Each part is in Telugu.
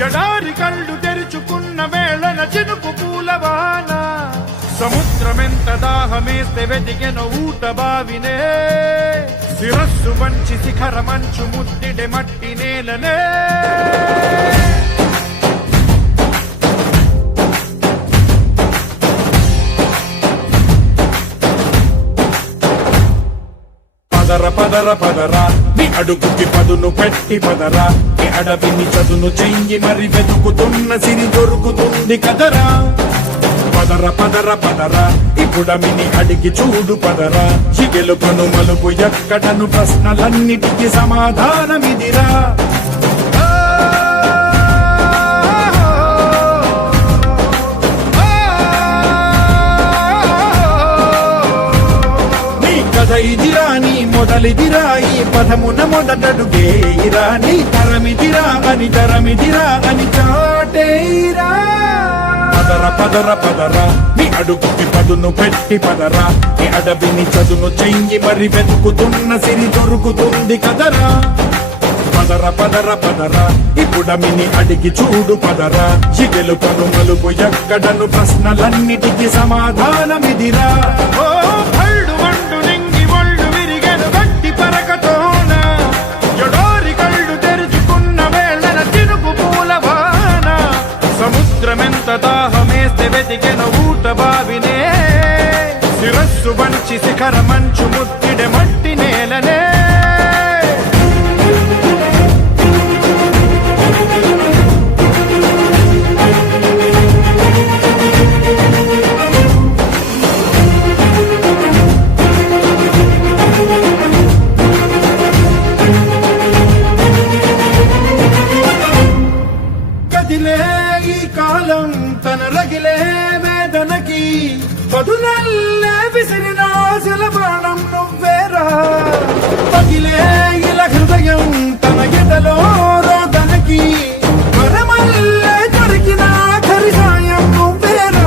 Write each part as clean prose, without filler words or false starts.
ఎడారి కళ్ళు తెరుచుకున్న వేళన చినుకు పూలవాన సముద్రమెంత దాహమేస్తే వెతికెన ఊట బావినే శిరస్సు వంచి శిఖర మంచు ముద్దిడే మట్టి నేలనే పదర పదర పదరా నీ అడుగుకి పదును పెట్టి పదరా నీ అడవిని చదును చెయ్యి మరి వెతుకుతున్న సిరి దొరుకుతుంది కదరా పదర పదర పదరా ఇప్పుడమిని అడిగి చూడు పదరా చిగెలుపను మలుపు ఎక్కడను ప్రశ్నలన్నిటికీ సమాధానమిదిరా ఇదిరా నీ మొదలిదిరా ఈ పదమున మొదటడుగేయిరా నీ తరమిదిరా అని చాటేరా పదర పదర పదరా నీ అడుగుకి పదును పెట్టి పదరా నీ అడవిని చదును చెయ్యి మరి వెతుకుతున్న సిరి దొరుకుతుంది కదరా పదర పదర పదరా ఇప్పుడమిని అడిగి చూడు పదరా చిగెలు పను మలుపు ఎక్కడను ప్రశ్నలన్నిటికీ సమాధానమిదిరా సముద్రమెంత దాహమేస్తే వెతికెన ఊట బావినే శిరస్సు వంచి శిఖర మంచు ముద్దిడే మట్టి నేలనే ఈ కాలం తన రగిలే వేదనకి పదునల్లే విసిరిన ఆశల బాణం నువ్వేరా పగిలే ఇలా హృదయం తన ఎదలో రోదనకి వరమల్లే దొరికిన ఆఖరి సాయం నువ్వేరా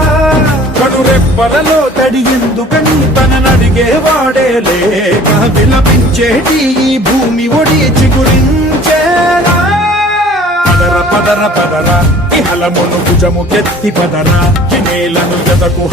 కడురెప్పలలో తడి ఎందుకని తననడిగే వాడే లేక విలపించేటి ఈ భూమి ఒడి చిగురించేలా పదర పదర ఇహలమును భుజము కెత్తి పదరా నేలను ఎదకు